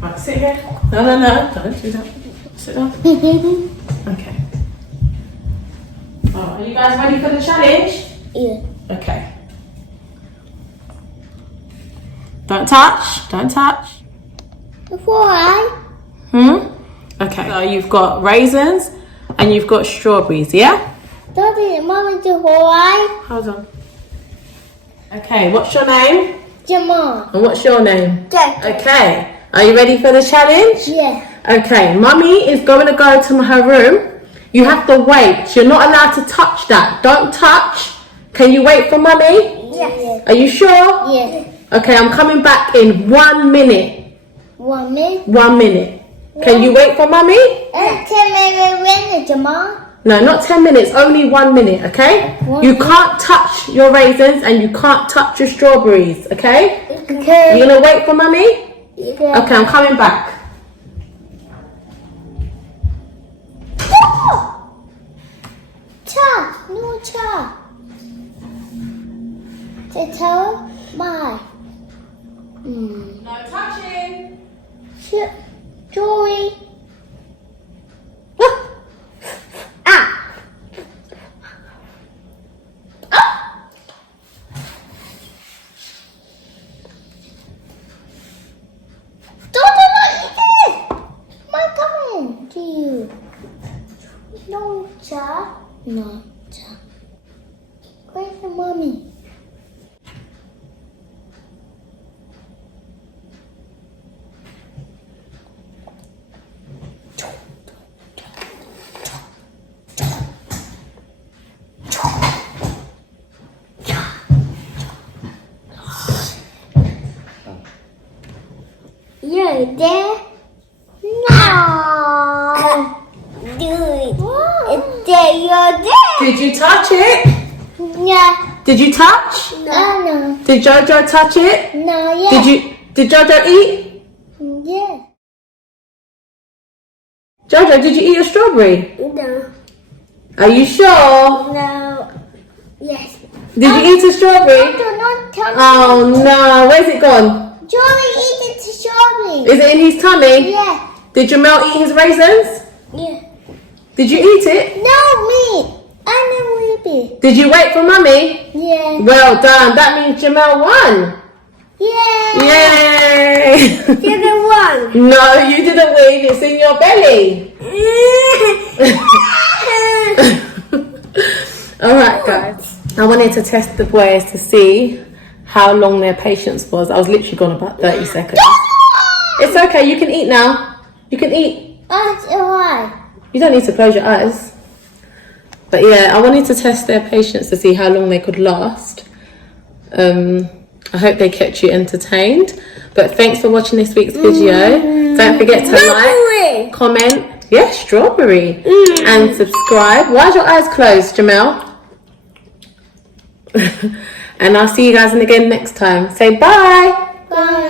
Right, sit here. No, don't do that. Sit down. Okay. Alright, are you guys ready for the challenge? Yeah. Okay. Don't touch. Why? Okay. So you've got raisins and you've got strawberries, yeah? Daddy, Mommy, do why? Hold on. Okay, what's your name? Jamal. And what's your name? Jack. Okay. Are you ready for the challenge? Yeah. Okay, Mummy is going to go to her room. You have to wait. You're not allowed to touch that. Don't touch. Can you wait for Mummy? Yes. Are you sure? Yes. Okay, I'm coming back in 1 minute. 1 minute. 1 minute. Can you wait for Mummy? 10 minutes, Jamal. No, not 10 minutes. Only 1 minute, okay? You can't touch your raisins and you can't touch your strawberries, okay? Okay. You're going to wait for Mummy? Yeah. Okay, I'm coming back. Cha. No cha. Tell bye. No touching. Joy. No, cha. No, cha. Where's the mommy? You're there? No. Dude. You're there. Did you touch it? Yeah. Did you touch? No. Did Jojo touch it? No, yeah. Did Jojo eat? Yeah. Jojo, did you eat a strawberry? No. Are you sure? No. Yes. Did you eat a strawberry? Do not tell me. Oh no, where's it gone? Joey eat the strawberry. Is it in his tummy? Yeah. Did Jamel eat his raisins? Yeah. Did you eat it? No, me. I'm a baby. Did you wait for Mummy? Yeah. Well done. That means Jamel won. Yeah. Yay! Didn't one. No, you didn't win. It's in your belly. Alright guys. I wanted to test the boys to see how long their patience was. I was literally gone about 30 seconds. It's okay. You can eat now. You can eat. Why? You don't need to close your eyes. But yeah, I wanted to test their patience to see how long they could last. I hope they kept you entertained. But thanks for watching this week's video. Don't forget to like, comment, strawberry, and subscribe. Why's your eyes closed, Jamel? And I'll see you guys again next time. Say bye. Bye.